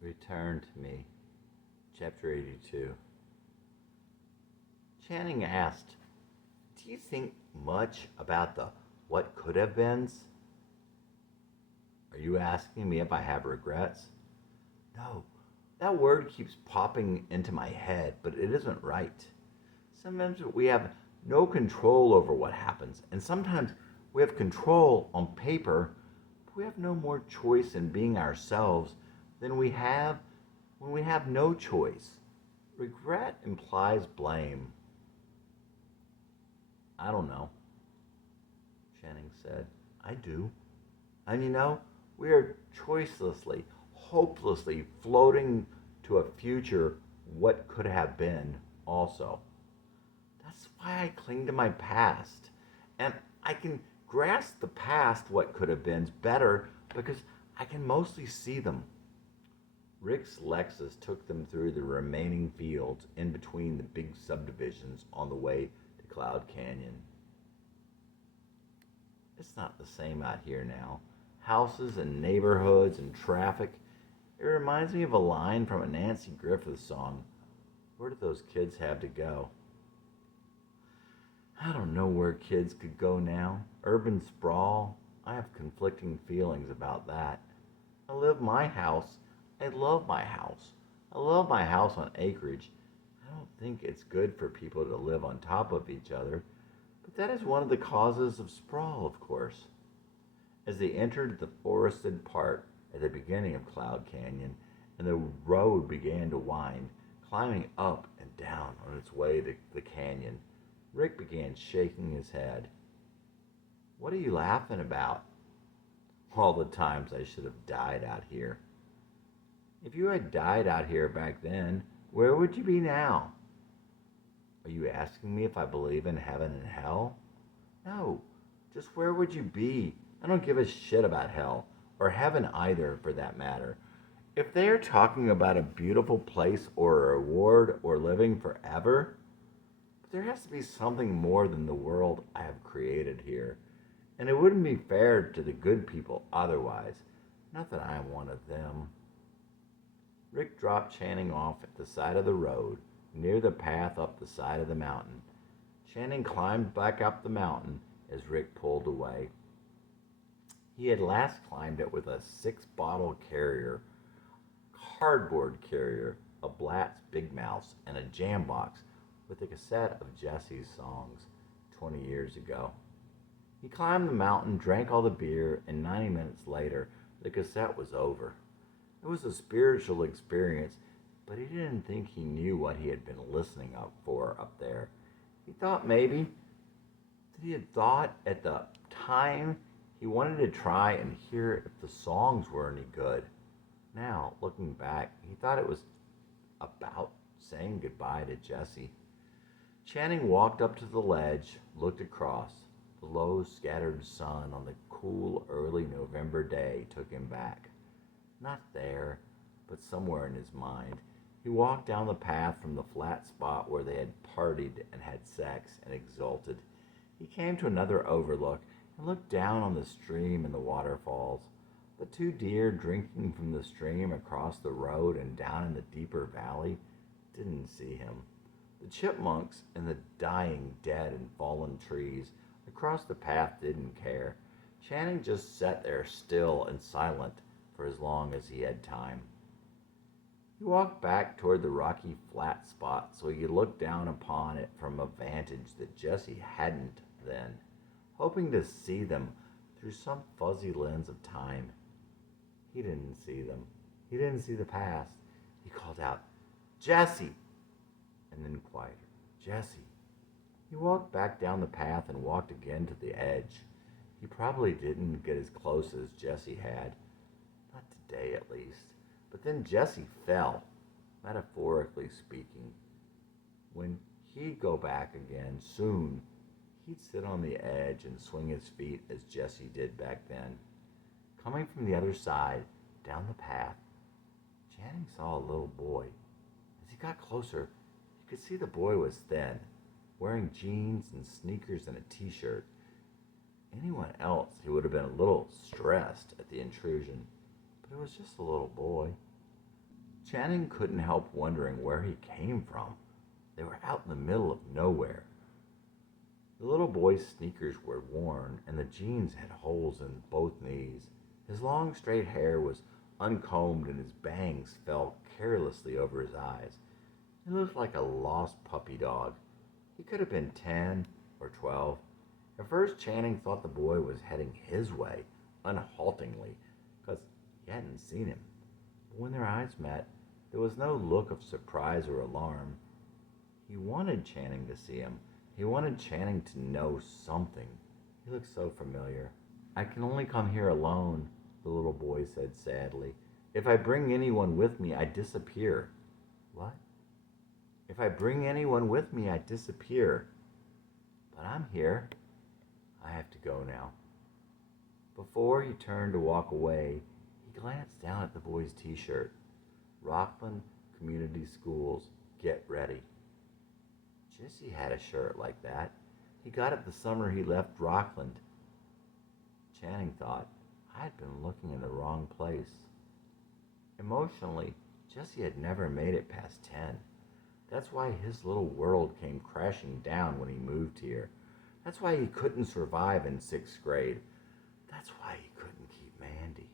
Return to Me, Chapter 82. Channing asked, "Do you think much about the what could have beens? Are you asking me if I have regrets?" No, that word keeps popping into my head, but it isn't right. Sometimes we have no control over what happens, and sometimes we have control on paper, but we have no more choice in being ourselves than we have when we have no choice. Regret implies blame. I don't know, Channing said. I do. And we are choicelessly, hopelessly floating to a future what could have been also. That's why I cling to my past. And I can grasp the past, what could have been, better because I can mostly see them. Rick's Lexus took them through the remaining fields in between the big subdivisions on the way to Cloud Canyon. It's not the same out here now. Houses and neighborhoods and traffic. It reminds me of a line from a Nancy Griffith song. Where do those kids have to go? I don't know where kids could go now. Urban sprawl. I have conflicting feelings about that. I live my house. I love my house. I love my house on acreage. I don't think it's good for people to live on top of each other, but that is one of the causes of sprawl, of course. As they entered the forested part at the beginning of Cloud Canyon, and the road began to wind, climbing up and down on its way to the canyon, Rick began shaking his head. What are you laughing about? All the times I should have died out here. If you had died out here back then, where would you be now? Are you asking me if I believe in heaven and hell? No, just where would you be? I don't give a shit about hell, or heaven either, for that matter. If they are talking about a beautiful place or a reward or living forever, there has to be something more than the world I have created here. And it wouldn't be fair to the good people otherwise. Not that I am one of them. Rick dropped Channing off at the side of the road, near the path up the side of the mountain. Channing climbed back up the mountain as Rick pulled away. He had last climbed it with a 6-bottle carrier, cardboard carrier, a Blatz Big Mouse, and a jam box with a cassette of Jesse's songs 20 years ago. He climbed the mountain, drank all the beer, and 90 minutes later, the cassette was over. It was a spiritual experience, but he didn't think he knew what he had been listening up for up there. He thought maybe that he had thought at the time he wanted to try and hear if the songs were any good. Now, looking back, he thought it was about saying goodbye to Jesse. Channing walked up to the ledge, looked across. The low, scattered sun on the cool, early November day took him back. Not there, but somewhere in his mind. He walked down the path from the flat spot where they had partied and had sex and exulted. He came to another overlook and looked down on the stream and the waterfalls. The 2 deer drinking from the stream across the road and down in the deeper valley didn't see him. The chipmunks and the dying, dead, and fallen trees across the path didn't care. Channing just sat there still and silent for as long as he had time. He walked back toward the rocky flat spot so he could look down upon it from a vantage that Jesse hadn't then, hoping to see them through some fuzzy lens of time. He didn't see them. He didn't see the past. He called out, "Jesse!" and then quieter, "Jesse." He walked back down the path and walked again to the edge. He probably didn't get as close as Jesse had. Not today, at least. But then Jesse fell, metaphorically speaking. When he'd go back again soon, he'd sit on the edge and swing his feet as Jesse did back then. Coming from the other side, down the path, Channing saw a little boy. As he got closer, you could see the boy was thin, wearing jeans and sneakers and a t-shirt. Anyone else, he would have been a little stressed at the intrusion, but it was just a little boy. Channing couldn't help wondering where he came from. They were out in the middle of nowhere. The little boy's sneakers were worn, and the jeans had holes in both knees. His long straight hair was uncombed, and his bangs fell carelessly over his eyes. He looked like a lost puppy dog. He could have been 10 or 12. At first, Channing thought the boy was heading his way, unhaltingly, because he hadn't seen him. But when their eyes met, there was no look of surprise or alarm. He wanted Channing to see him. He wanted Channing to know something. He looked so familiar. "I can only come here alone," the little boy said sadly. "If I bring anyone with me, I disappear." "What?" "If I bring anyone with me, I disappear. But I'm here. I have to go now." Before he turned to walk away, he glanced down at the boy's t-shirt. Rockland Community Schools, get ready. Jesse had a shirt like that. He got it the summer he left Rockland. Channing thought, I had been looking in the wrong place. Emotionally, Jesse had never made it past 10. That's why his little world came crashing down when he moved here. That's why he couldn't survive in 6th grade. That's why he couldn't keep Mandy.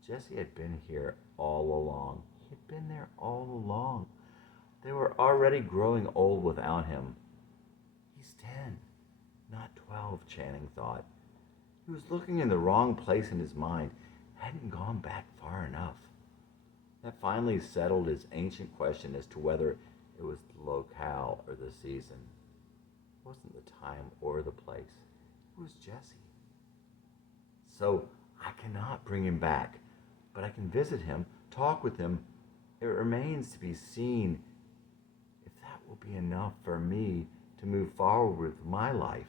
Jesse had been here all along. He had been there all along. They were already growing old without him. He's 10, not 12, Channing thought. He was looking in the wrong place in his mind, hadn't gone back far enough. That finally settled his ancient question as to whether it was the locale or the season. It wasn't the time or the place. It was Jesse. So I cannot bring him back, but I can visit him, talk with him. It remains to be seen if that will be enough for me to move forward with my life.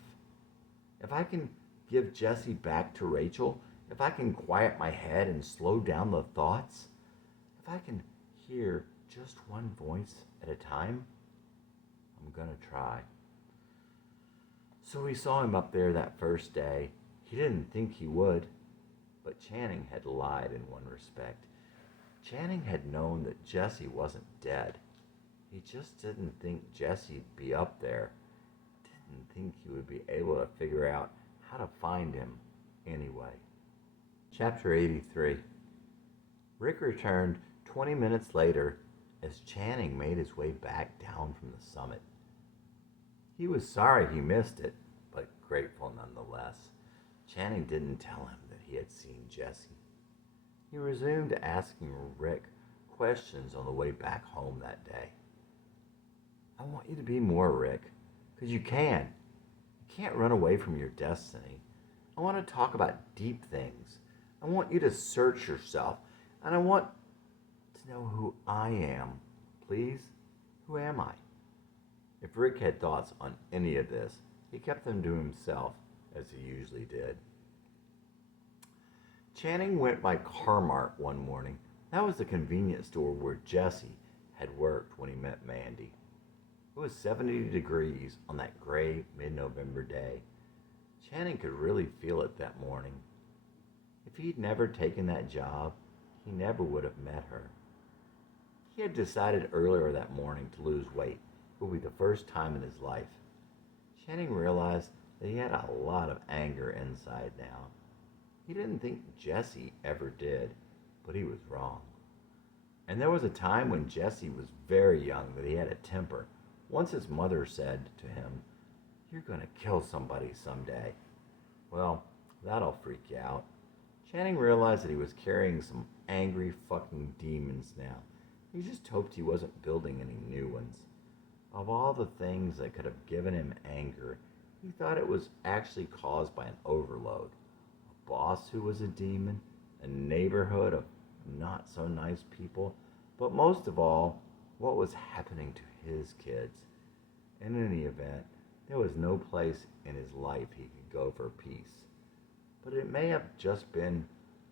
If I can give Jesse back to Rachel, if I can quiet my head and slow down the thoughts, if I can hear just one voice at a time, I'm gonna try. So we saw him up there that first day. He didn't think he would, but Channing had lied in one respect. Channing had known that Jesse wasn't dead. He just didn't think Jesse'd be up there. Didn't think he would be able to figure out how to find him anyway. Chapter 83. Rick returned 20 minutes later as Channing made his way back down from the summit. He was sorry he missed it, but grateful nonetheless. Channing didn't tell him that he had seen Jesse. He resumed asking Rick questions on the way back home that day. I want you to be more, Rick, because you can. You can't run away from your destiny. I want to talk about deep things. I want you to search yourself, and I want to know who I am. Please, who am I? If Rick had thoughts on any of this, he kept them to himself, as he usually did. Channing went by Carmart one morning. That was the convenience store where Jesse had worked when he met Mandy. It was 70 degrees on that gray mid-November day. Channing could really feel it that morning. If he'd never taken that job, he never would have met her. He had decided earlier that morning to lose weight. It would be the first time in his life. Channing realized that he had a lot of anger inside now. He didn't think Jesse ever did, but he was wrong. And there was a time when Jesse was very young that he had a temper. Once his mother said to him, "You're going to kill somebody someday." Well, that'll freak you out. Channing realized that he was carrying some angry fucking demons now. He just hoped he wasn't building any new ones. Of all the things that could have given him anger, he thought it was actually caused by an overload. A boss who was a demon, a neighborhood of not so nice people, but most of all, what was happening to his kids. In any event, there was no place in his life he could go for peace. But it may have just been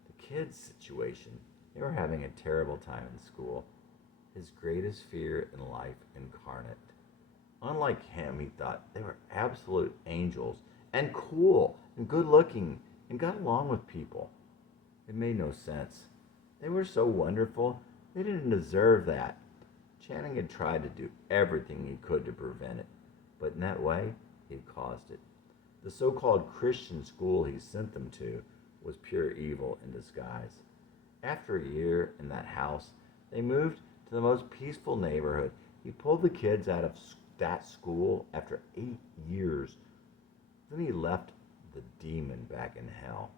the kids' situation. They were having a terrible time in school. His greatest fear in life incarnate. Unlike him, he thought they were absolute angels and cool and good looking and got along with people. It made no sense. They were so wonderful, they didn't deserve that. Channing had tried to do everything he could to prevent it, but in that way, he caused it. The so called Christian school he sent them to was pure evil in disguise. After a year in that house, they moved to the most peaceful neighborhood. He pulled the kids out of that school after 8 years. Then he left the demon back in hell.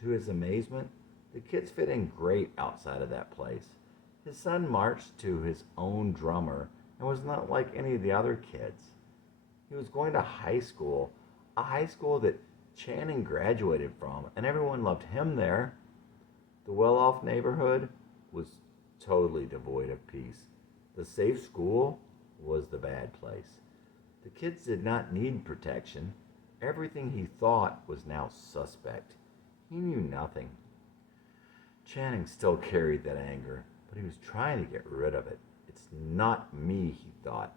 To his amazement, the kids fit in great outside of that place. His son marched to his own drummer and was not like any of the other kids. He was going to high school, a high school that Channing graduated from, and everyone loved him there. The well off neighborhood was totally devoid of peace. The safe school was the bad place. The kids did not need protection. Everything he thought was now suspect. He knew nothing. Channing still carried that anger, but he was trying to get rid of it. It's not me, he thought.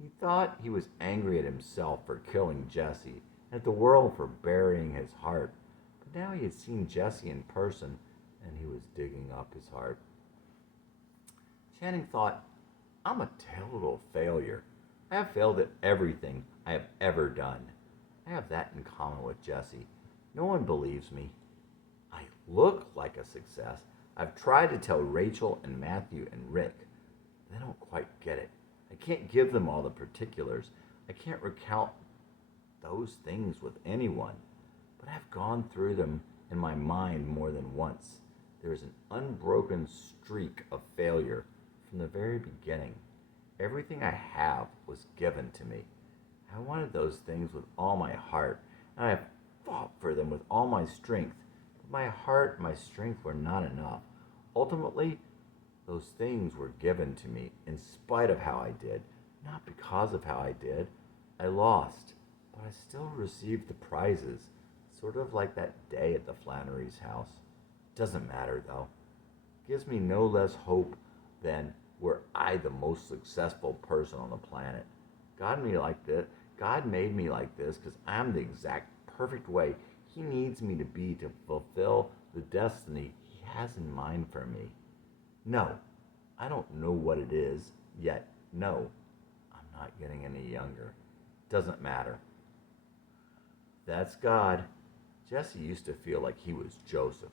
He thought he was angry at himself for killing Jesse, and at the world for burying his heart. But now he had seen Jesse in person, and he was digging up his heart. Channing thought, I'm a total failure. I have failed at everything I have ever done. I have that in common with Jesse. No one believes me. I look like a success. I've tried to tell Rachel and Matthew and Rick. They don't quite get it. I can't give them all the particulars. I can't recount those things with anyone. But I've gone through them in my mind more than once. There is an unbroken streak of failure from the very beginning. Everything I have was given to me. I wanted those things with all my heart, and I have fought for them with all my strength. But my heart and my strength were not enough. Ultimately, those things were given to me in spite of how I did, not because of how I did. I lost, but I still received the prizes, sort of like that day at the Flannery's house. Doesn't matter, though. Gives me no less hope than were I the most successful person on the planet. God made me like this because I'm the exact perfect way He needs me to be to fulfill the destiny He has in mind for me. No, I don't know what it is, yet no, I'm not getting any younger. Doesn't matter. That's God. Jesse used to feel like he was Joseph,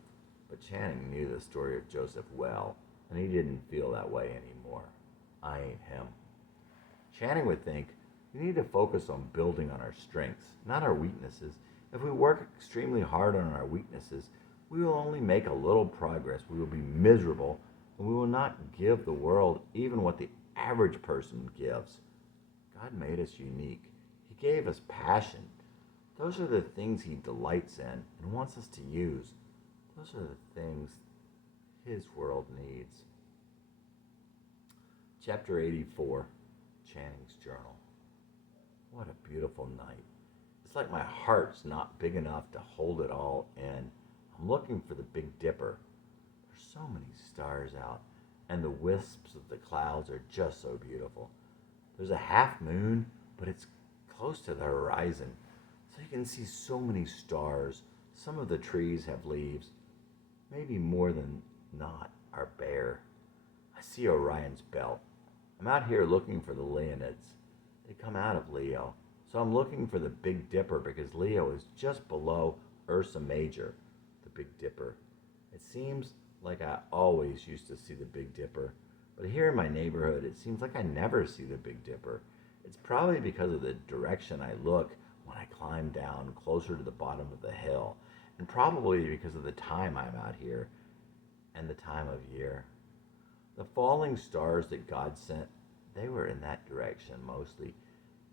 but Channing knew the story of Joseph well, and he didn't feel that way anymore. I ain't him. Channing would think we need to focus on building on our strengths, not our weaknesses. If we work extremely hard on our weaknesses, we will only make a little progress. We will be miserable, and we will not give the world even what the average person gives. God made us unique. He gave us passion. Those are the things He delights in and wants us to use. Those are the things His world needs. Chapter 84, Channing's Journal. What a beautiful night. It's like my heart's not big enough to hold it all in. I'm looking for the Big Dipper. There's so many stars out, and the wisps of the clouds are just so beautiful. There's a half moon, but it's close to the horizon, so you can see so many stars. Some of the trees have leaves. Maybe more than not are bare. I see Orion's belt. I'm out here looking for the Leonids. They come out of Leo. So I'm looking for the Big Dipper because Leo is just below Ursa Major, the Big Dipper. It seems like I always used to see the Big Dipper, but here in my neighborhood it seems like I never see the Big Dipper. It's probably because of the direction I look when I climb down closer to the bottom of the hill, and probably because of the time I'm out here and the time of year. The falling stars that God sent, they were in that direction mostly,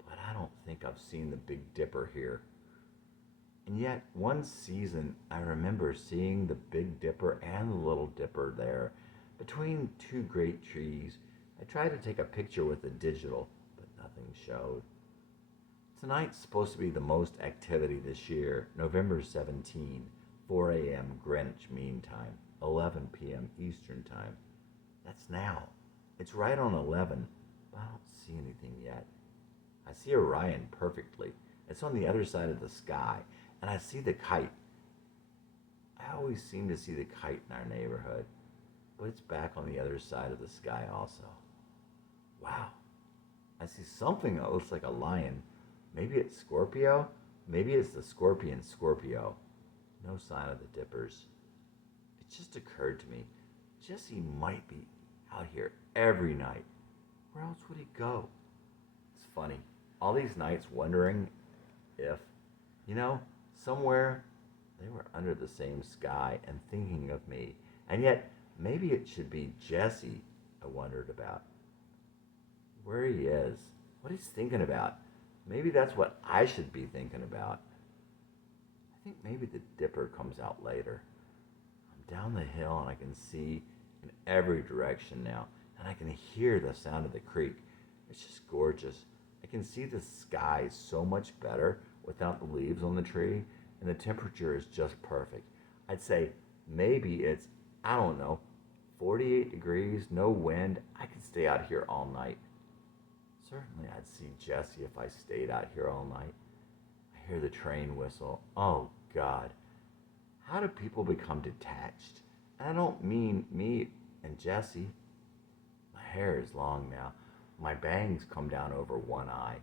but I don't think I've seen the Big Dipper here. And yet, one season, I remember seeing the Big Dipper and the Little Dipper there, between two great trees. I tried to take a picture with the digital, but nothing showed. Tonight's supposed to be the most activity this year, November 17, 4 a.m. Greenwich Mean Time, 11 p.m. Eastern Time. That's now. It's right on 11, but I don't see anything yet. I see Orion perfectly. It's on the other side of the sky, and I see the kite. I I always seem to see the kite in our neighborhood, but it's back on the other side of the sky also. Wow, I see something that looks like a lion. Maybe it's Scorpio? Maybe it's the scorpion Scorpio. No sign of the dippers. It just occurred to me, Jesse might be out here every night. Where else would he go? It's funny. All these nights wondering if, you know, somewhere they were under the same sky and thinking of me. And yet, maybe it should be Jesse I wondered about. Where he is, what he's thinking about. Maybe that's what I should be thinking about. I think maybe the dipper comes out later. I'm down the hill and I can see in every direction now, and I can hear the sound of the creek. It's just gorgeous. I can see the sky so much better without the leaves on the tree, and the temperature is just perfect. I'd say maybe it's, I don't know, 48 degrees, no wind. I could stay out here all night. Certainly I'd see Jesse if I stayed out here all night. I hear the train whistle. Oh, God. How do people become detached? And I don't mean me and Jesse. My hair is long now. My bangs come down over one eye.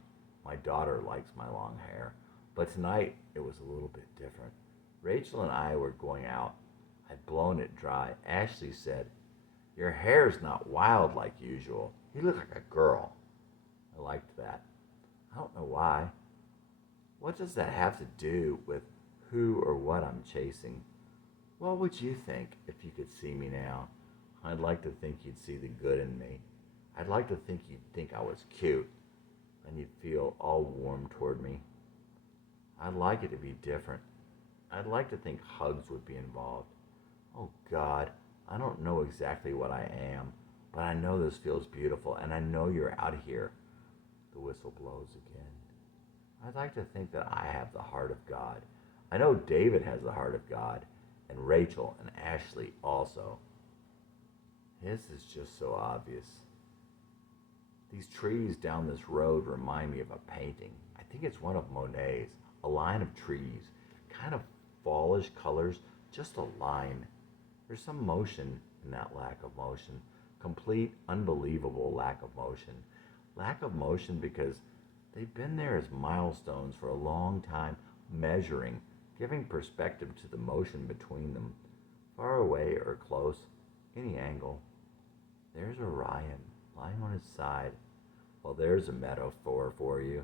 My daughter likes my long hair. But tonight, it was a little bit different. Rachel and I were going out. I'd blown it dry. Ashley said, "Your hair's not wild like usual. You look like a girl." I liked that. I don't know why. What does that have to do with who or what I'm chasing? What would you think if you could see me now? I'd like to think you'd see the good in me. I'd like to think you'd think I was cute, and you'd feel all warm toward me. I'd like it to be different. I'd like to think hugs would be involved. Oh God, I don't know exactly what I am, but I know this feels beautiful, and I know you're out here. The whistle blows again. I'd like to think that I have the heart of God. I know David has the heart of God, and Rachel and Ashley also. His is just so obvious. These trees down this road remind me of a painting. I think it's one of Monet's, a line of trees, kind of fallish colors, just a line. There's some motion in that lack of motion, complete, unbelievable lack of motion. Lack of motion because they've been there as milestones for a long time, measuring, giving perspective to the motion between them, far away or close, any angle. There's Orion, lying on his side. Well, there's a metaphor for you.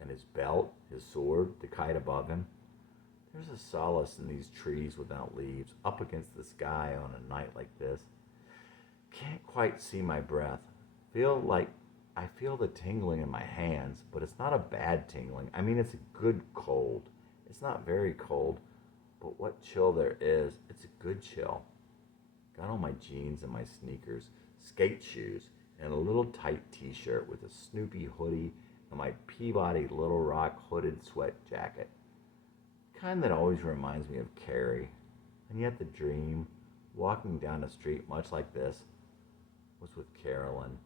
And his belt, his sword, the kite above him. There's a solace in these trees without leaves, up against the sky on a night like this. Can't quite see my breath. I feel the tingling in my hands, but it's not a bad tingling. I mean, it's a good cold. It's not very cold, but what chill there is, it's a good chill. Got on my jeans and my sneakers, skate shoes, and a little tight t-shirt with a Snoopy hoodie and my Peabody Little Rock hooded sweat jacket. Kind that always reminds me of Carrie. And yet the dream, walking down a street much like this, was with Carolyn.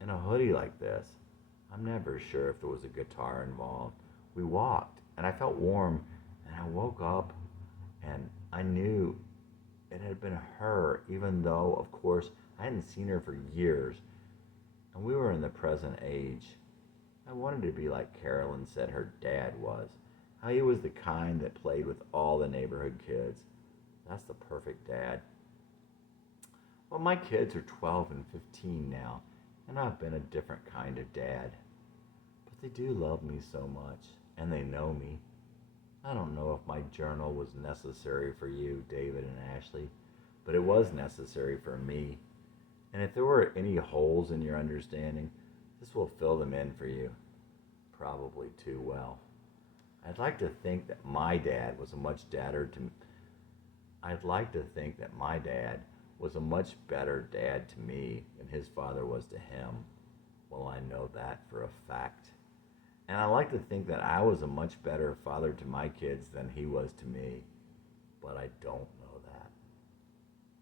In a hoodie like this. I'm never sure if there was a guitar involved. We walked, and I felt warm, and I woke up, and I knew it had been her, even though, of course, I hadn't seen her for years, and we were in the present age. I wanted to be like Carolyn said her dad was, how he was the kind that played with all the neighborhood kids. That's the perfect dad. Well, my kids are 12 and 15 now, and I've been a different kind of dad. But they do love me so much, and they know me. I don't know if my journal was necessary for you, David and Ashley, but it was necessary for me. And if there were any holes in your understanding, this will fill them in for you. Probably too well. I'd like to think that my dad was a much better dad to me than his father was to him. Well, I know that for a fact. And I like to think that I was a much better father to my kids than he was to me. But I don't know that.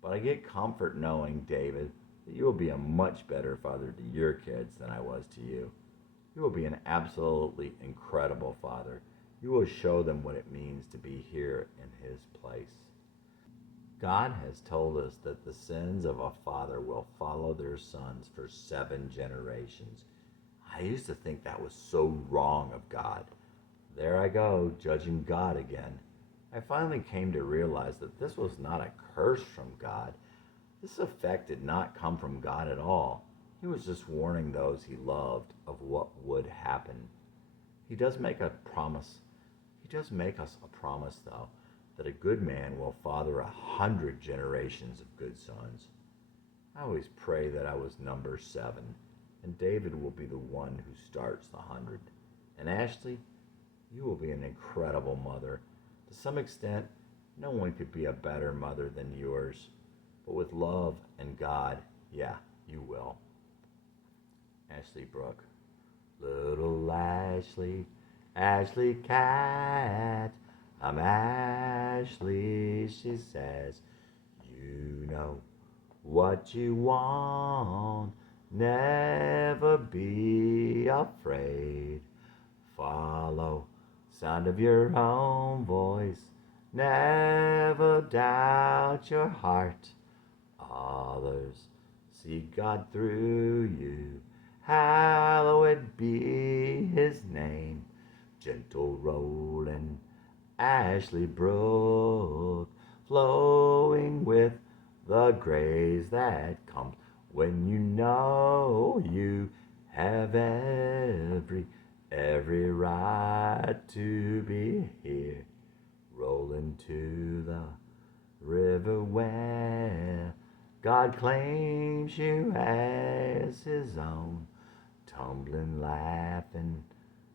But I get comfort knowing, David, that you will be a much better father to your kids than I was to you. You will be an absolutely incredible father. You will show them what it means to be here in his place. God has told us that the sins of a father will follow their sons for 7 generations. I used to think that was so wrong of God. There I go, judging God again. I finally came to realize that this was not a curse from God. This effect did not come from God at all. He was just warning those he loved of what would happen. He does make a promise. He does make us a promise, though, that a good man will father 100 generations of good sons. I always pray that I was number 7, and David will be the one who starts the 100. And Ashley, you will be an incredible mother. To some extent, no one could be a better mother than yours. But with love and God, yeah, you will. Ashley Brooke. Little Ashley, Ashley cat. I'm Ashley, she says. You know what you want. Never be afraid. Follow sound of your own voice. Never doubt your heart. Others see God through you. Hallowed be his name. Gentle rolling Ashley Brook, flowing with the grace that comes when you know you have every right to be here. Rolling to the river where God claims you as his own. Tumbling, laughing,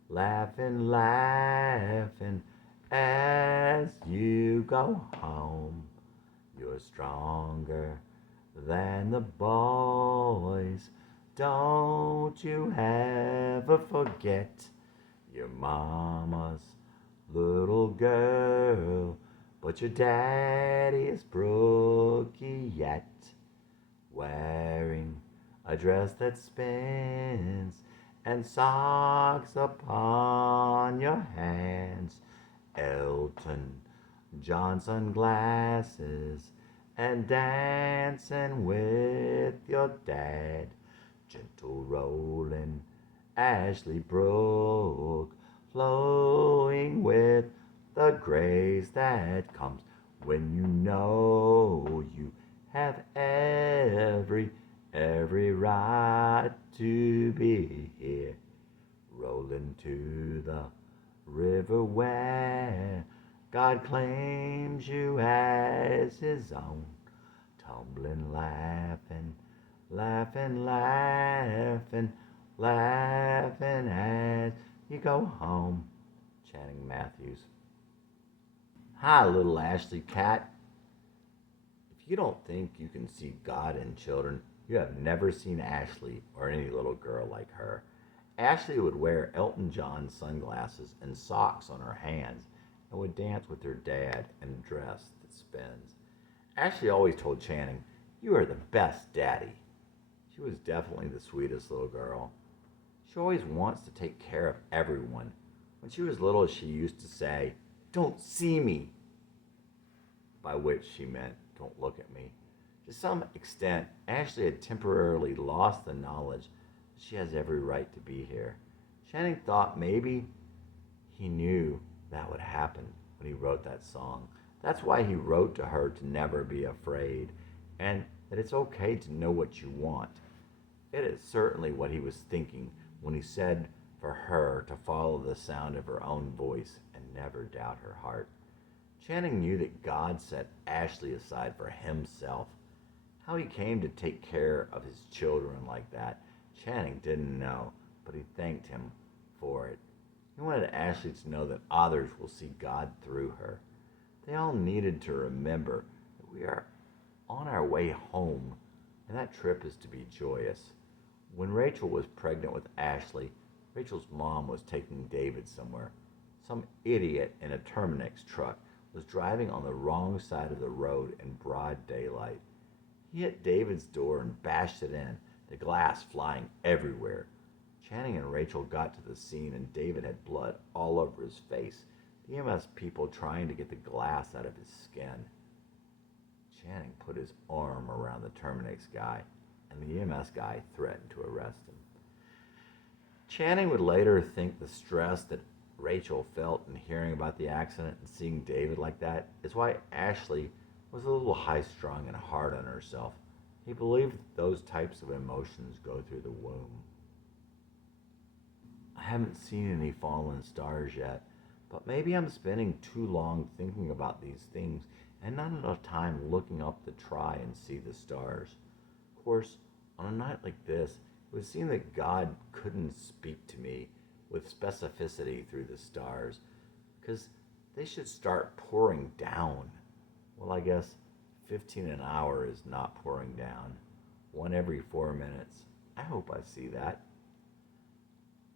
laughing, laughing as you go home. You're stronger than the boys. Don't you ever forget your mama's little girl, but your daddy is Brookie yet, wearing a dress that spins and socks upon your hands. Elton John sunglasses and dancing with your dad. Gentle rolling Ashley Brook, flowing with the grace that comes when you know you have every right to be here. Rolling to the river where God claims you as his own. Tumbling, laughing, laughing, laughing, laughing as you go home. Channing Matthews. Hi, little Ashley cat. If you don't think you can see God in children, you have never seen Ashley or any little girl like her. Ashley would wear Elton John sunglasses and socks on her hands and would dance with her dad in a dress that spins. Ashley always told Channing, "You are the best daddy." She was definitely the sweetest little girl. She always wants to take care of everyone. When she was little, she used to say, "Don't see me," by which she meant, "Don't look at me." To some extent, Ashley had temporarily lost the knowledge that she has every right to be here. Channing thought maybe he knew that would happen when he wrote that song. That's why he wrote to her to never be afraid, and that it's okay to know what you want. It is certainly what he was thinking when he said for her to follow the sound of her own voice and never doubt her heart. Channing knew that God set Ashley aside for himself. How he came to take care of his children like that, Channing didn't know, but he thanked him for it. He wanted Ashley to know that others will see God through her. They all needed to remember that we are on our way home, and that trip is to be joyous. When Rachel was pregnant with Ashley, Rachel's mom was taking David somewhere. Some idiot in a Terminix truck was driving on the wrong side of the road in broad daylight. He hit David's door and bashed it in, the glass flying everywhere. Channing and Rachel got to the scene and David had blood all over his face, the EMS people trying to get the glass out of his skin. Channing put his arm around the Terminix guy, and the EMS guy threatened to arrest him. Channing would later think the stress that Rachel felt in hearing about the accident and seeing David like that is why Ashley was a little high strung and hard on herself. He believed that those types of emotions go through the womb. I haven't seen any fallen stars yet, but maybe I'm spending too long thinking about these things and not enough time looking up to try and see the stars. Of course, on a night like this, it would seem that God couldn't speak to me with specificity through the stars, because they should start pouring down. Well, I guess 15 an hour is not pouring down. One every 4 minutes. I hope I see that.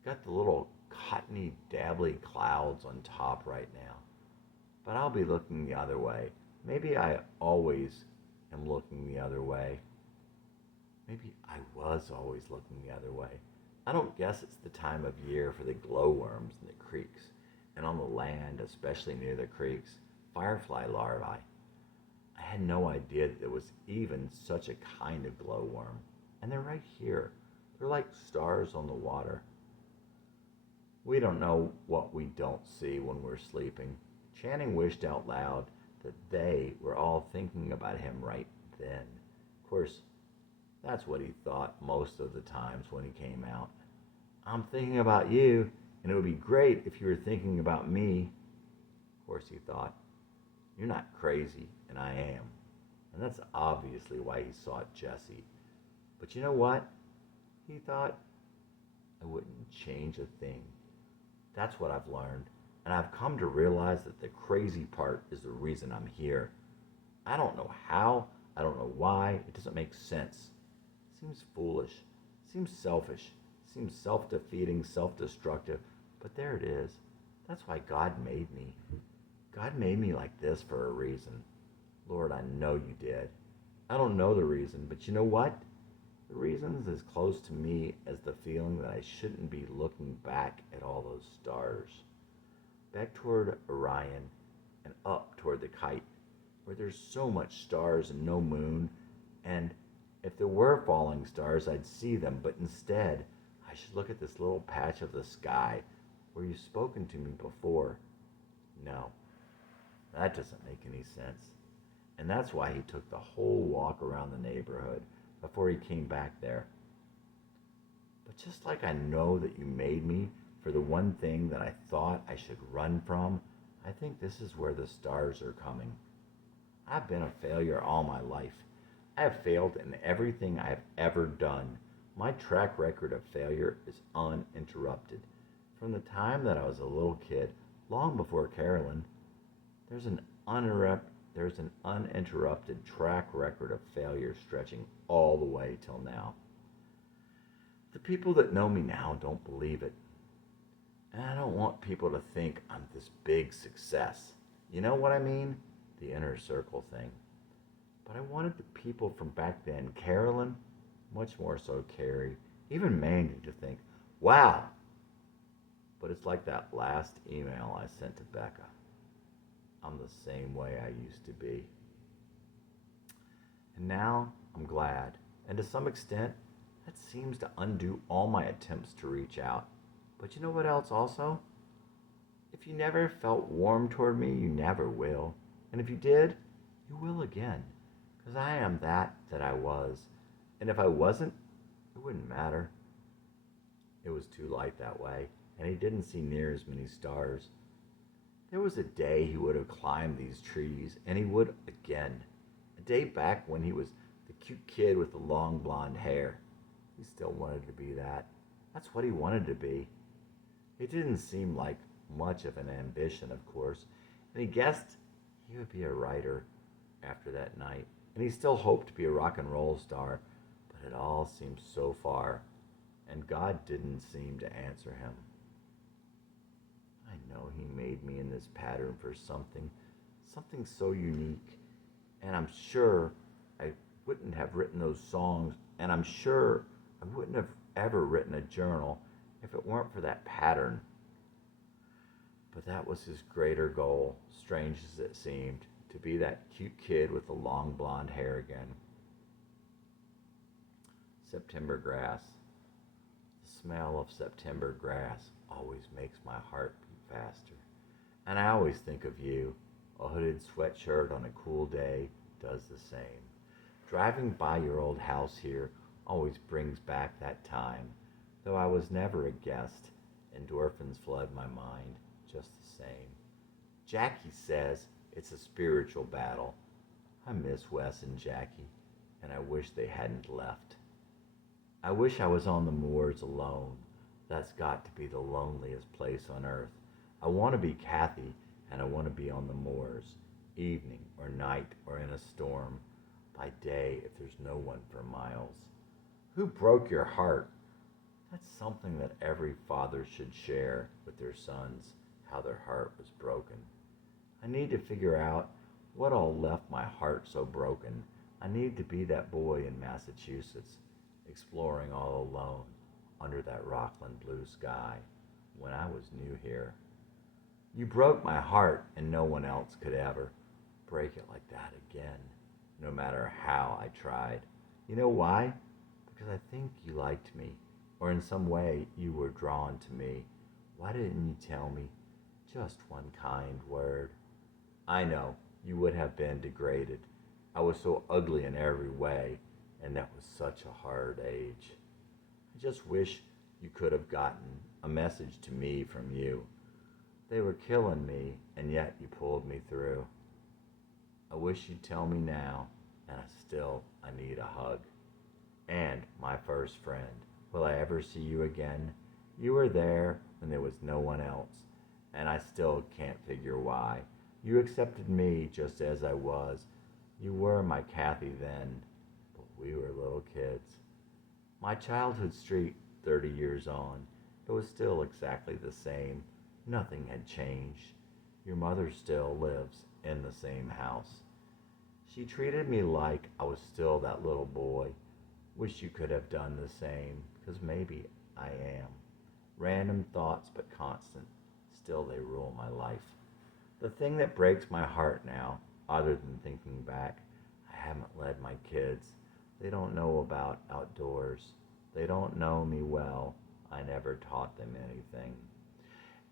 Got the little cottony, dabbly clouds on top right now. But I'll be looking the other way. Maybe I always am looking the other way. Maybe I was always looking the other way. I don't guess it's the time of year for the glowworms in the creeks, and on the land, especially near the creeks, firefly larvae. I had no idea that there was even such a kind of glowworm. And they're right here. They're like stars on the water. We don't know what we don't see when we're sleeping. Channing wished out loud that they were all thinking about him right then. Of course, that's what he thought most of the times when he came out. I'm thinking about you, and it would be great if you were thinking about me. Of course, he thought, you're not crazy, and I am. And that's obviously why he sought Jessie. But you know what? He thought, I wouldn't change a thing. That's what I've learned, and I've come to realize that the crazy part is the reason I'm here. I don't know how, I don't know why, it doesn't make sense. It seems foolish, it seems selfish, it seems self-defeating, self-destructive, but there it is. That's why God made me. God made me like this for a reason. Lord, I know you did. I don't know the reason, but you know what? The reason's as close to me as the feeling that I shouldn't be looking back at all those stars. Back toward Orion and up toward the kite, where there's so much stars and no moon, and if there were falling stars, I'd see them, but instead, I should look at this little patch of the sky where you've spoken to me before. No, that doesn't make any sense. And that's why he took the whole walk around the neighborhood before he came back there. But just like I know that you made me for the one thing that I thought I should run from, I think this is where the stars are coming. I've been a failure all my life. I have failed in everything I have ever done. My track record of failure is uninterrupted. From the time that I was a little kid, long before Carolyn, there's an uninterrupted track record of failure stretching all the way till now. The people that know me now don't believe it. And I don't want people to think I'm this big success. You know what I mean? The inner circle thing. But I wanted the people from back then, Carolyn, much more so Carrie, even Mandy, to think, wow. But it's like that last email I sent to Becca. I'm the same way I used to be. And now I'm glad. And to some extent, that seems to undo all my attempts to reach out. But you know what else also? If you never felt warm toward me, you never will. And if you did, you will again. Because I am that I was. And if I wasn't, it wouldn't matter. It was too light that way, and he didn't see near as many stars. There was a day he would have climbed these trees, and he would again. A day back when he was the cute kid with the long blonde hair. He still wanted to be that. That's what he wanted to be. It didn't seem like much of an ambition, of course, and he guessed he would be a writer after that night. And he still hoped to be a rock and roll star, but it all seemed so far, and God didn't seem to answer him. I know he made me in this pattern for something so unique, and I'm sure I wouldn't have written those songs, and I'm sure I wouldn't have ever written a journal if it weren't for that pattern. But that was his greater goal, strange as it seemed, to be that cute kid with the long blonde hair again. September grass. The smell of September grass always makes my heart beat faster. And I always think of you. A hooded sweatshirt on a cool day does the same. Driving by your old house here always brings back that time. Though I was never a guest, endorphins flood my mind just the same. Jackie says it's a spiritual battle. I miss Wes and Jackie, and I wish they hadn't left. I wish I was on the moors alone. That's got to be the loneliest place on earth. I want to be Kathy, and I want to be on the moors, evening or night or in a storm, by day if there's no one for miles. Who broke your heart? That's something that every father should share with their sons, how their heart was broken. I need to figure out what all left my heart so broken. I need to be that boy in Massachusetts, exploring all alone under that Rockland blue sky when I was new here. You broke my heart, and no one else could ever break it like that again, no matter how I tried. You know why? Because I think you liked me, or in some way you were drawn to me. Why didn't you tell me just one kind word? I know you would have been degraded. I was so ugly in every way, and that was such a hard age. I just wish you could have gotten a message to me from you. They were killing me, and yet you pulled me through. I wish you'd tell me now, and I need a hug. And my first friend, will I ever see you again? You were there when there was no one else, and I still can't figure why. You accepted me just as I was. You were my Kathy then, but we were little kids. My childhood street, 30 years on, it was still exactly the same. Nothing had changed. Your mother still lives in the same house. She treated me like I was still that little boy. Wish you could have done the same, 'cause maybe I am. Random thoughts but constant, still they rule my life. The thing that breaks my heart now, other than thinking back, I haven't led my kids. They don't know about outdoors. They don't know me well. I never taught them anything.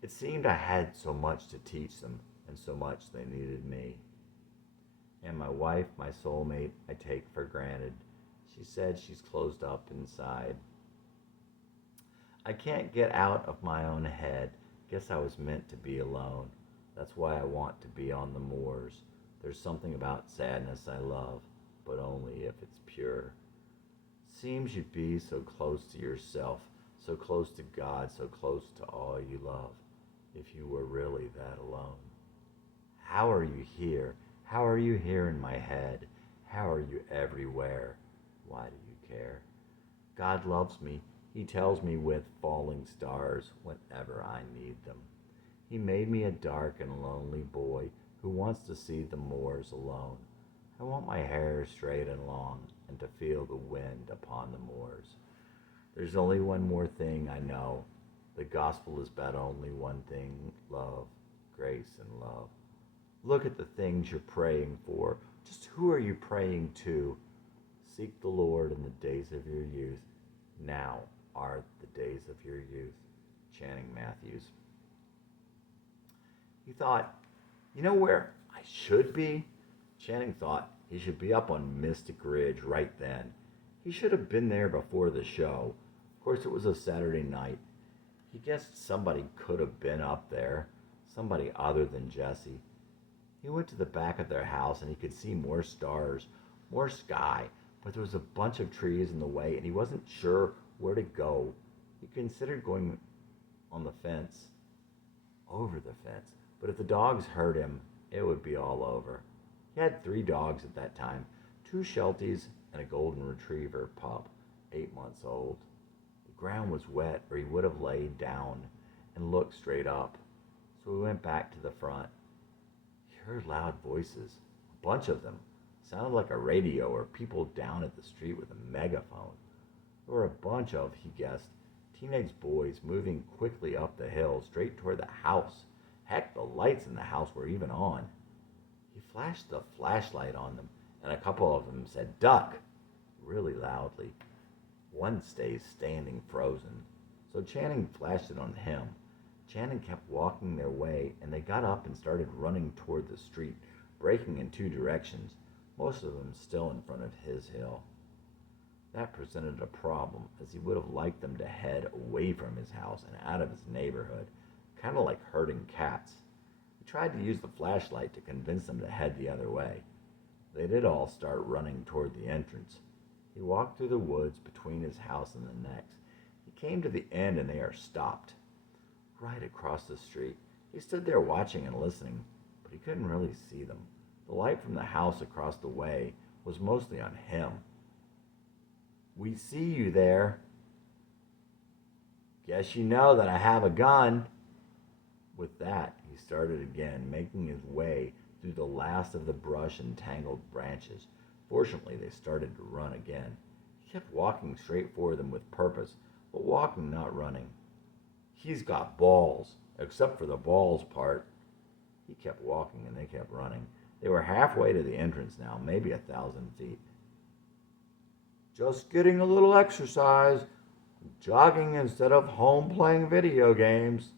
It seemed I had so much to teach them, and so much they needed me. And my wife, my soulmate, I take for granted. She said she's closed up inside. I can't get out of my own head. Guess I was meant to be alone. That's why I want to be on the moors. There's something about sadness I love, but only if it's pure. Seems you'd be so close to yourself, so close to God, so close to all you love, if you were really that alone. How are you here? How are you here in my head? How are you everywhere? Why do you care? God loves me. He tells me with falling stars whenever I need them. He made me a dark and lonely boy who wants to see the moors alone. I want my hair straight and long and to feel the wind upon the moors. There's only one more thing I know. The gospel is about only one thing, love, grace, and love. Look at the things you're praying for. Just who are you praying to? Seek the Lord in the days of your youth. Now are the days of your youth. Channing Matthews. He thought, you know where I should be? Channing thought he should be up on Mystic Ridge right then. He should have been there before the show. Of course, it was a Saturday night. He guessed somebody could have been up there, somebody other than Jesse. He went to the back of their house and he could see more stars, more sky, but there was a bunch of trees in the way and he wasn't sure where to go. He considered going on the fence, over the fence, but if the dogs heard him, it would be all over. He had 3 dogs at that time, 2 Shelties and a golden retriever pup, 8 months old. The ground was wet or he would have laid down and looked straight up. So we went back to the front. He heard loud voices, a bunch of them. Sounded like a radio or people down at the street with a megaphone. There were a bunch of, he guessed, teenage boys moving quickly up the hill straight toward the house. Heck, the lights in the house were even on. He flashed the flashlight on them, and a couple of them said, "Duck," really loudly. One stays standing frozen. So Channing flashed it on him. Channing kept walking their way, and they got up and started running toward the street, breaking in two directions, most of them still in front of his hill. That presented a problem, as he would have liked them to head away from his house and out of his neighborhood, kind of like herding cats. He tried to use the flashlight to convince them to head the other way. They did all start running toward the entrance. He walked through the woods between his house and the next. He came to the end, and they are stopped. Right across the street. He stood there watching and listening, but he couldn't really see them. The light from the house across the way was mostly on him. "We see you there." "Guess you know that I have a gun." With that, he started again, making his way through the last of the brush and tangled branches. Fortunately, they started to run again. He kept walking straight for them with purpose, but walking, not running. "He's got balls, except for the balls part." He kept walking, and they kept running. They were halfway to the entrance now, maybe 1,000 feet. "Just getting a little exercise, jogging instead of home playing video games."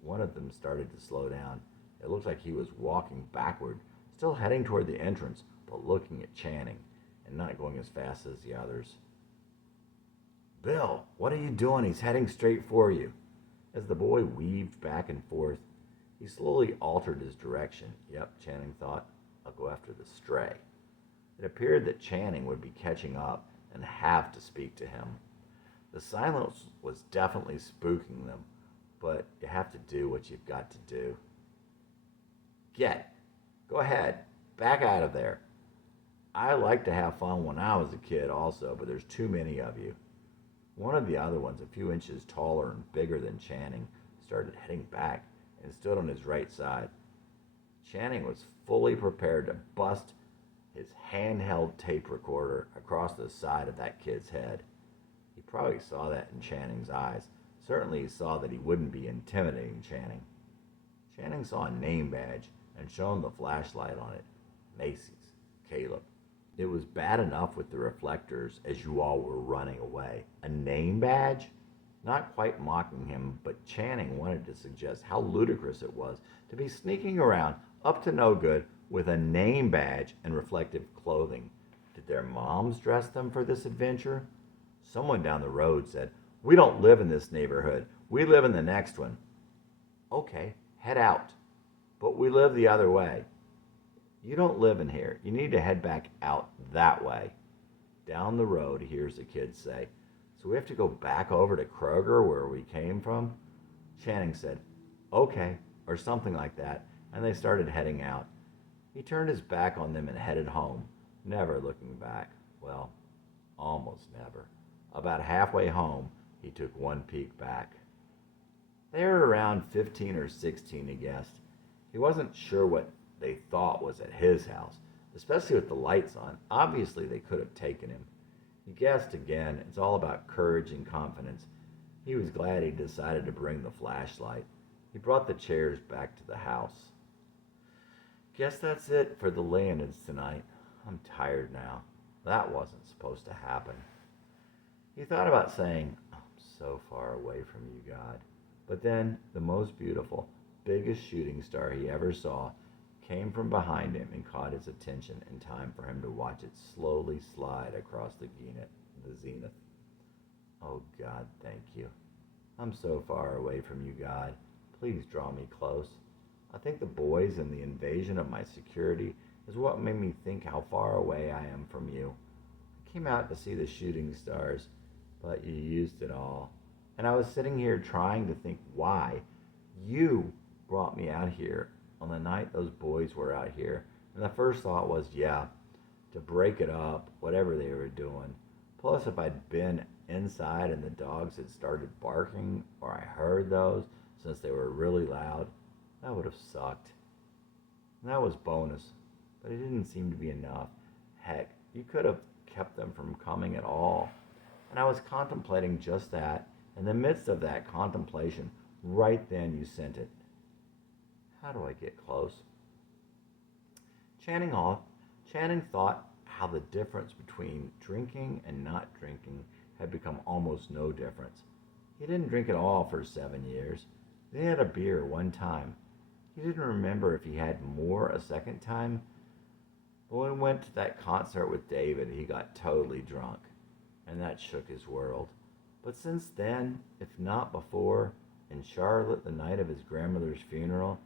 One of them started to slow down. It looked like he was walking backward, still heading toward the entrance, but looking at Channing, and not going as fast as the others. "Bill, what are you doing? He's heading straight for you." As the boy weaved back and forth, he slowly altered his direction. Yep, Channing thought, "I'll go after the stray." It appeared that Channing would be catching up and have to speak to him. The silence was definitely spooking them, but you have to do what you've got to do. Go ahead, back out of there. I liked to have fun when I was a kid also, but there's too many of you." One of the other ones, a few inches taller and bigger than Channing, started heading back and stood on his right side. Channing was fully prepared to bust his handheld tape recorder across the side of that kid's head. He probably saw that in Channing's eyes. Certainly he saw that he wouldn't be intimidating Channing. Channing saw a name badge and shone the flashlight on it. "Macy's, Caleb." It was bad enough with the reflectors as you all were running away. A name badge? Not quite mocking him, but Channing wanted to suggest how ludicrous it was to be sneaking around up to no good with a name badge and reflective clothing. Did their moms dress them for this adventure? Someone down the road said, "We don't live in this neighborhood. We live in the next one." "Okay, head out. But we live the other way." "You don't live in here. You need to head back out that way." Down the road, he hears the kids say, "So we have to go back over to Kroger where we came from?" Channing said, "Okay," or something like that, and they started heading out. He turned his back on them and headed home, never looking back. Well, almost never. About halfway home, he took one peek back. They were around 15 or 16, he guessed. He wasn't sure what they thought was at his house, especially with the lights on. Obviously, they could have taken him. He guessed again. It's all about courage and confidence. He was glad he decided to bring the flashlight. He brought the chairs back to the house. "Guess that's it for the lay-ins tonight. I'm tired now. That wasn't supposed to happen." He thought about saying, "I'm so far away from you, God." But then the most beautiful, biggest shooting star he ever saw came from behind him and caught his attention in time for him to watch it slowly slide across the zenith. "Oh, God, thank you. I'm so far away from you, God. Please draw me close. I think the boys and the invasion of my security is what made me think how far away I am from you. I came out to see the shooting stars, but you used it all. And I was sitting here trying to think why you brought me out here on the night those boys were out here. And the first thought was, yeah, to break it up, whatever they were doing. Plus, if I'd been inside and the dogs had started barking, or I heard those, since they were really loud, that would have sucked. And that was bonus, but it didn't seem to be enough. Heck, you could have kept them from coming at all. And I was contemplating just that. In the midst of that contemplation, right then you sent it. How do I get close? Channing off, Channing thought how the difference between drinking and not drinking had become almost no difference. He didn't drink at all for 7 years. Then he had a beer one time. He didn't remember if he had more a second time, but when he went to that concert with David, he got totally drunk, and that shook his world. But since then, if not before, in Charlotte the night of his grandmother's funeral,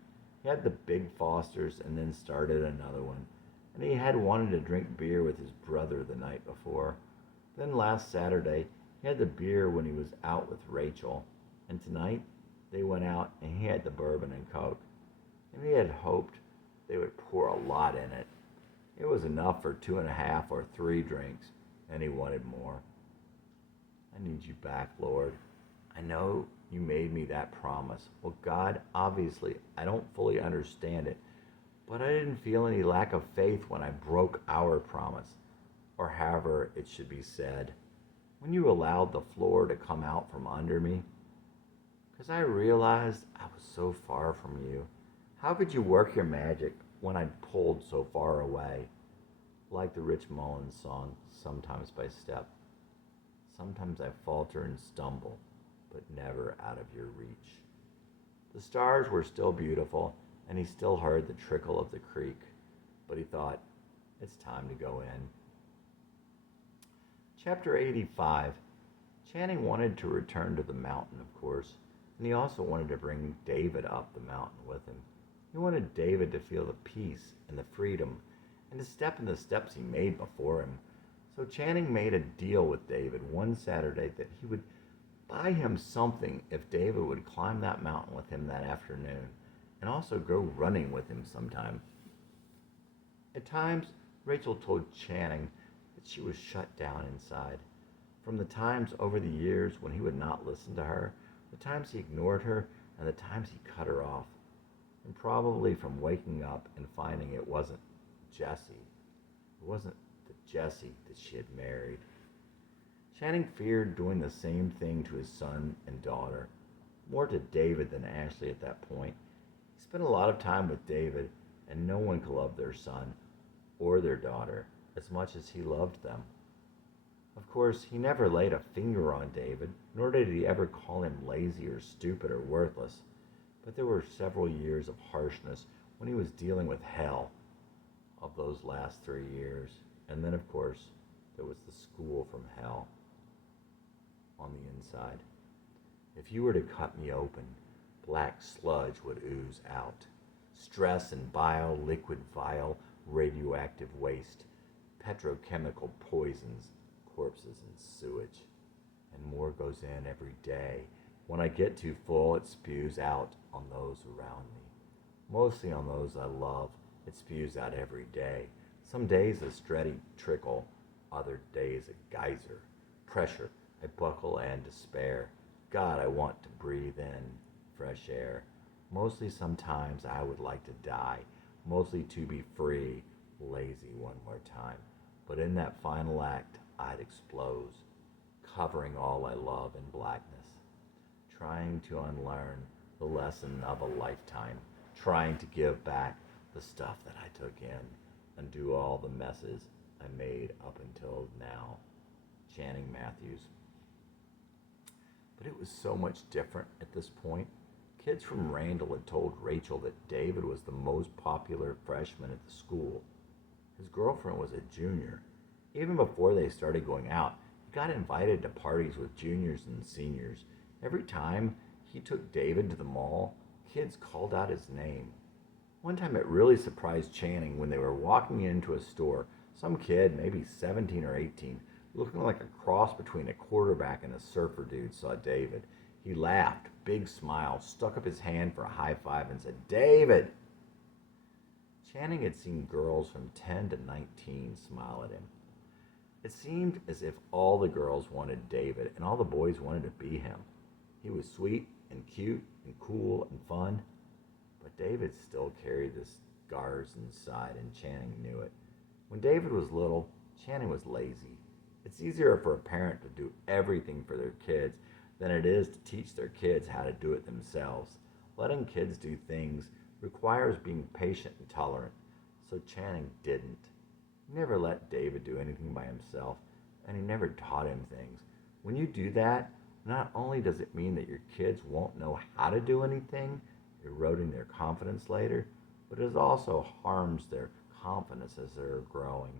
he had the big Fosters and then started another one. And he had wanted to drink beer with his brother the night before. Then last Saturday, he had the beer when he was out with Rachel. And tonight, they went out and he had the bourbon and Coke. And he had hoped they would pour a lot in it. It was enough for 2.5 or 3 drinks, and he wanted more. I need you back, Lord. I know you made me that promise. Well, God, obviously, I don't fully understand it, but I didn't feel any lack of faith when I broke our promise, or however it should be said, when you allowed the floor to come out from under me, because I realized I was so far from you. How could you work your magic when I'd pulled so far away? Like the Rich Mullins song, Sometimes by Step. Sometimes I falter and stumble, but never out of your reach. The stars were still beautiful, and he still heard the trickle of the creek, but he thought, it's time to go in. Chapter 85. Channing wanted to return to the mountain, of course, and he also wanted to bring David up the mountain with him. He wanted David to feel the peace and the freedom, and to step in the steps he made before him. So Channing made a deal with David one Saturday that he would buy him something if David would climb that mountain with him that afternoon, and also go running with him sometime. At times, Rachel told Channing that she was shut down inside. From the times over the years when he would not listen to her, the times he ignored her, and the times he cut her off. And probably from waking up and finding it wasn't Jesse. It wasn't the Jesse that she had married. Channing feared doing the same thing to his son and daughter, more to David than Ashley at that point. He spent a lot of time with David, and no one could love their son or their daughter as much as he loved them. Of course, he never laid a finger on David, nor did he ever call him lazy or stupid or worthless. But there were several years of harshness when he was dealing with hell of those last 3 years. And then, of course, there was the school from hell on the inside. If you were to cut me open, black sludge would ooze out. Stress and bile, liquid vile, radioactive waste, petrochemical poisons, corpses and sewage. And more goes in every day. When I get too full, it spews out on those around me. Mostly on those I love. It spews out every day. Some days a steady trickle, other days a geyser. Pressure, I buckle and despair. God, I want to breathe in fresh air. Mostly sometimes I would like to die. Mostly to be free, lazy one more time. But in that final act, I'd explode, covering all I love in blackness. Trying to unlearn the lesson of a lifetime. Trying to give back the stuff that I took in. Undo all the messes I made up until now. Channing Matthews. But it was so much different at this point. Kids from Randall had told Rachel that David was the most popular freshman at the school. His girlfriend was a junior. Even before they started going out, he got invited to parties with juniors and seniors. Every time he took David to the mall, kids called out his name. One time it really surprised Channing when they were walking into a store. Some kid, maybe 17 or 18, looking like a cross between a quarterback and a surfer dude, saw David. He laughed, big smile, stuck up his hand for a high five and said, "David!" Channing had seen girls from 10 to 19 smile at him. It seemed as if all the girls wanted David and all the boys wanted to be him. He was sweet and cute and cool and fun, but David still carried the scars inside, and Channing knew it. When David was little, Channing was lazy. It's easier for a parent to do everything for their kids than it is to teach their kids how to do it themselves. Letting kids do things requires being patient and tolerant. So Channing didn't. He never let David do anything by himself, and he never taught him things. When you do that, not only does it mean that your kids won't know how to do anything, eroding their confidence later, but it also harms their confidence as they're growing.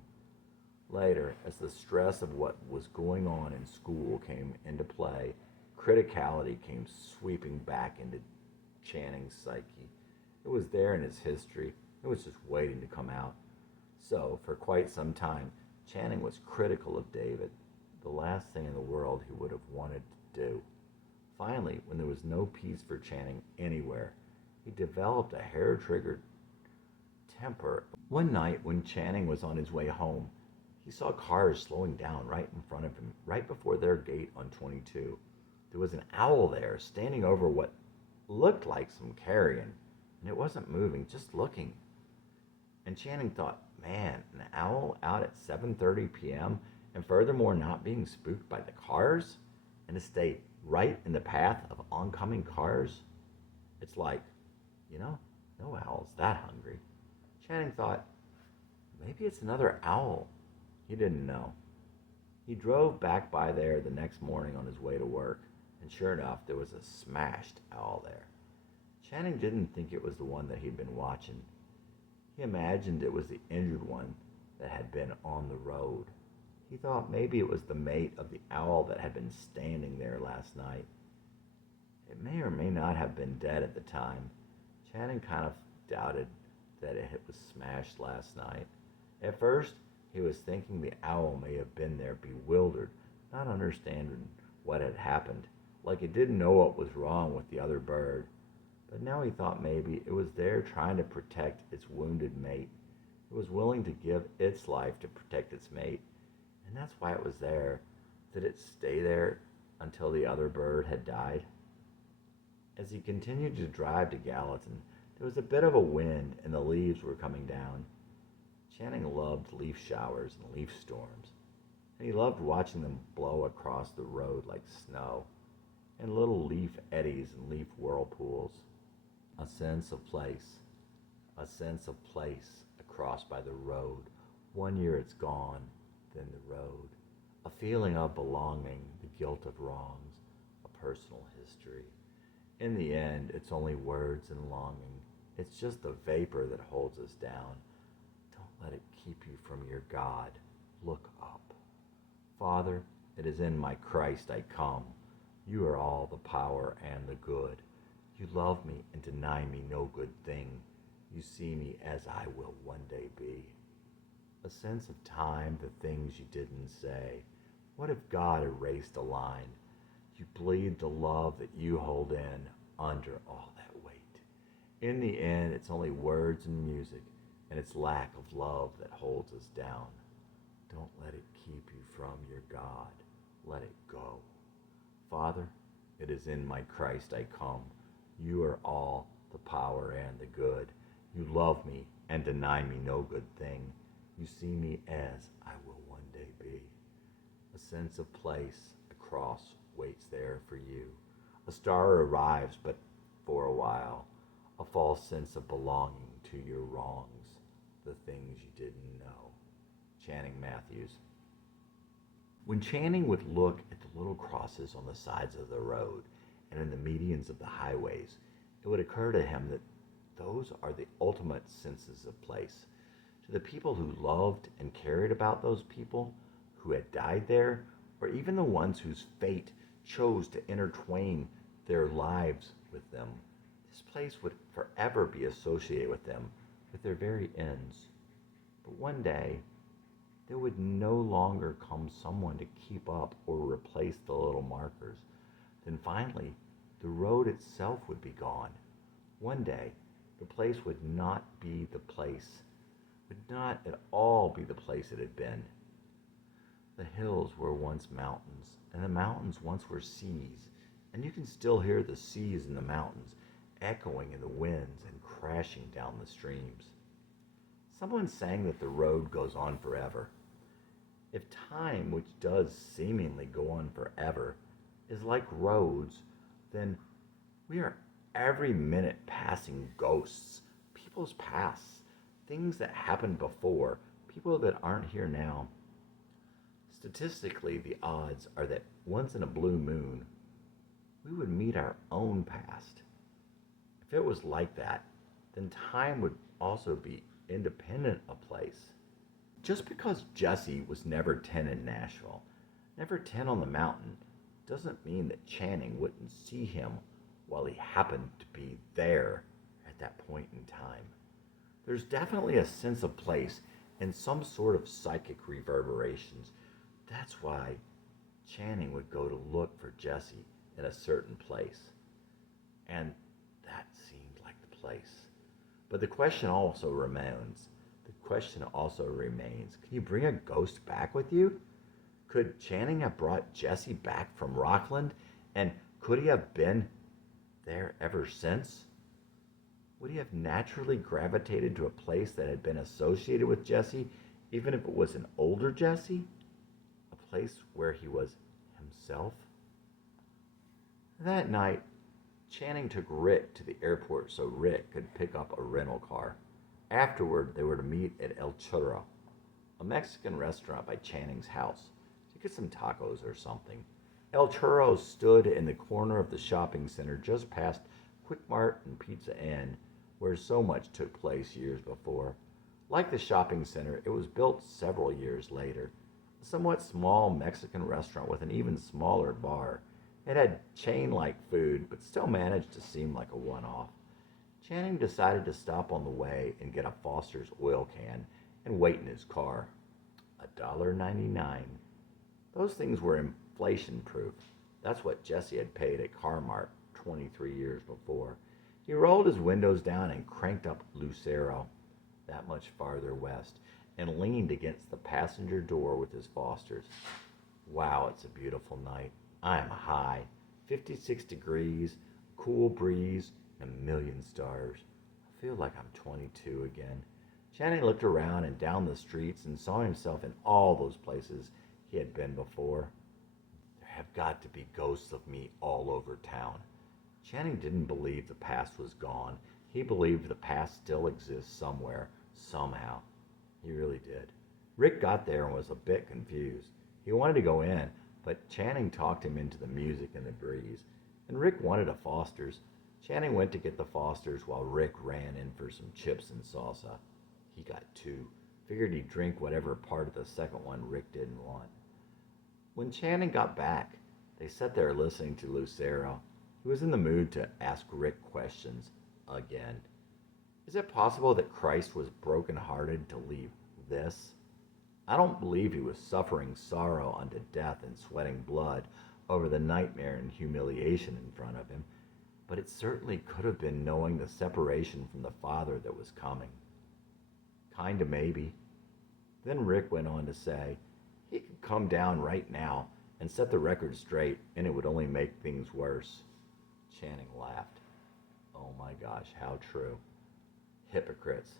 Later, as the stress of what was going on in school came into play, criticality came sweeping back into Channing's psyche. It was there in his history. It was just waiting to come out. So, for quite some time, Channing was critical of David, the last thing in the world he would have wanted to do. Finally, when there was no peace for Channing anywhere, he developed a hair-triggered temper. One night, when Channing was on his way home, he saw cars slowing down right in front of him, right before their gate on 22. There was an owl there, standing over what looked like some carrion, and it wasn't moving, just looking. And Channing thought, man, an owl out at 7:30 p.m., and furthermore not being spooked by the cars, and to stay right in the path of oncoming cars? It's like, no owl's that hungry. Channing thought, maybe it's another owl. He didn't know. He drove back by there the next morning on his way to work, and sure enough, there was a smashed owl there. Channing didn't think it was the one that he'd been watching. He imagined it was the injured one that had been on the road. He thought maybe it was the mate of the owl that had been standing there last night. It may or may not have been dead at the time. Channing kind of doubted that it was smashed last night. At first, he was thinking the owl may have been there bewildered, not understanding what had happened, like it didn't know what was wrong with the other bird. But now he thought maybe it was there trying to protect its wounded mate. It was willing to give its life to protect its mate, and that's why it was there. Did it stay there until the other bird had died? As he continued to drive to Gallatin, there was a bit of a wind and the leaves were coming down. Channing loved leaf showers and leaf storms, and he loved watching them blow across the road like snow, and little leaf eddies and leaf whirlpools. A sense of place, across by the road. 1 year it's gone, then the road. A feeling of belonging, the guilt of wrongs, a personal history. In the end, it's only words and longing. It's just the vapor that holds us down. Don't let it keep you from your God. Look up. Father, it is in my Christ I come. You are all the power and the good. You love me and deny me no good thing. You see me as I will one day be. A sense of time, the things you didn't say. What if God erased a line? You bleed the love that you hold in under all that weight. In the end, it's only words and music, and it's lack of love that holds us down. Don't let it keep you from your God. Let it go. Father, it is in my Christ I come. You are all the power and the good. You love me and deny me no good thing. You see me as I will one day be. A sense of place, a cross waits there for you. A star arrives but for a while. A false sense of belonging to your wrongs, the things you didn't know. Channing Matthews. When Channing would look at the little crosses on the sides of the road and in the medians of the highways, it would occur to him that those are the ultimate senses of place. To the people who loved and cared about those people who had died there, or even the ones whose fate chose to intertwine their lives with them, this place would forever be associated with them, with their very ends. But one day, there would no longer come someone to keep up or replace the little markers. Then finally, the road itself would be gone. One day, the place would not be the place, would not at all be the place it had been. The hills were once mountains, and the mountains once were seas, and you can still hear the seas in the mountains echoing in the winds and crashing down the streams. Someone sang that the road goes on forever. If time, which does seemingly go on forever, is like roads, then we are every minute passing ghosts, people's pasts, things that happened before, people that aren't here now. Statistically, the odds are that once in a blue moon, we would meet our own past. If it was like that, then time would also be independent of place. Just because Jesse was never 10 in Nashville, never 10 on the mountain, doesn't mean that Channing wouldn't see him while he happened to be there at that point in time. There's definitely a sense of place and some sort of psychic reverberations. That's why Channing would go to look for Jesse in a certain place. And that seemed like the place. But the question also remains. Can you bring a ghost back with you? Could Channing have brought Jesse back from Rockland? And could he have been there ever since? Would he have naturally gravitated to a place that had been associated with Jesse, even if it was an older Jesse? A place where he was himself? That night, Channing took Rick to the airport so Rick could pick up a rental car. Afterward, they were to meet at El Churro, a Mexican restaurant by Channing's house, to get some tacos or something. El Churro stood in the corner of the shopping center just past Quick Mart and Pizza Inn, where so much took place years before. Like the shopping center, it was built several years later. A somewhat small Mexican restaurant with an even smaller bar. It had chain-like food, but still managed to seem like a one-off. Channing decided to stop on the way and get a Foster's oil can and wait in his car. $1.99. Those things were inflation-proof. That's what Jesse had paid at Carmart 23 years before. He rolled his windows down and cranked up Lucero, that much farther west, and leaned against the passenger door with his Foster's. Wow, it's a beautiful night. I am high, 56 degrees, cool breeze, and a million stars. I feel like I'm 22 again. Channing looked around and down the streets and saw himself in all those places he had been before. There have got to be ghosts of me all over town. Channing didn't believe the past was gone. He believed the past still exists somewhere, somehow. He really did. Rick got there and was a bit confused. He wanted to go in, but Channing talked him into the music and the breeze. And Rick wanted a Foster's. Channing went to get the Foster's while Rick ran in for some chips and salsa. He got two. Figured he'd drink whatever part of the second one Rick didn't want. When Channing got back, they sat there listening to Lucero. He was in the mood to ask Rick questions again. Is it possible that Christ was broken-hearted to leave this? I don't believe he was suffering sorrow unto death and sweating blood over the nightmare and humiliation in front of him, but it certainly could have been knowing the separation from the Father that was coming. Kinda maybe. Then Rick went on to say he could come down right now and set the record straight, and it would only make things worse. Channing laughed. Oh my gosh, how true. Hypocrites.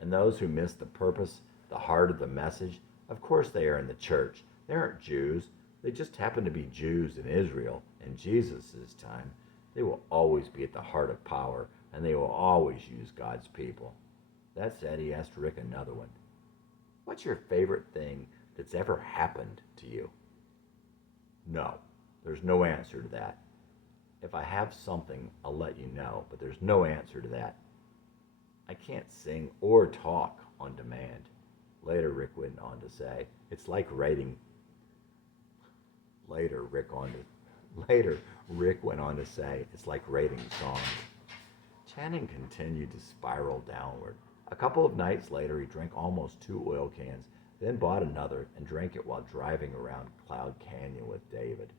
And those who miss the purpose, the heart of the message, of course they are in the church. They aren't Jews. They just happen to be Jews in Israel in Jesus' time. They will always be at the heart of power, and they will always use God's people. That said, he asked Rick another one. What's your favorite thing that's ever happened to you? No, there's no answer to that. If I have something, I'll let you know, but there's no answer to that. I can't sing or talk on demand. Later, Rick went on to say, it's like writing. Later, Rick went on to say, it's like rating songs. Channing continued to spiral downward. A couple of nights later, he drank almost 2 oil cans, then bought another and drank it while driving around Cloud Canyon with David.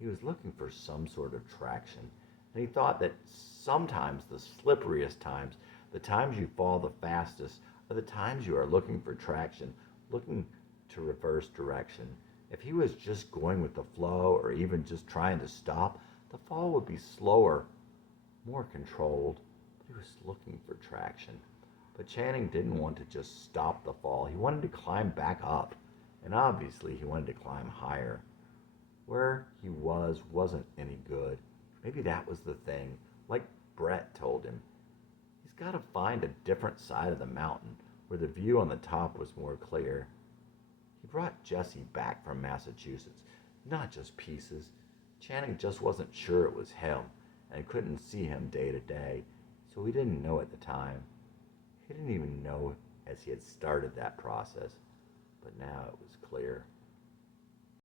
He was looking for some sort of traction, and he thought that sometimes the slipperiest times, the times you fall the fastest, are the times you are looking for traction, looking to reverse direction. If he was just going with the flow or even just trying to stop, the fall would be slower, more controlled, but he was looking for traction. But Channing didn't want to just stop the fall. He wanted to climb back up, and obviously he wanted to climb higher. Where he wasn't any good. Maybe that was the thing. Like Brett told him, he's got to find a different side of the mountain where the view on the top was more clear. He brought Jesse back from Massachusetts, not just pieces. Channing just wasn't sure it was him and couldn't see him day to day, so he didn't know at the time. He didn't even know as he had started that process, but now it was clear.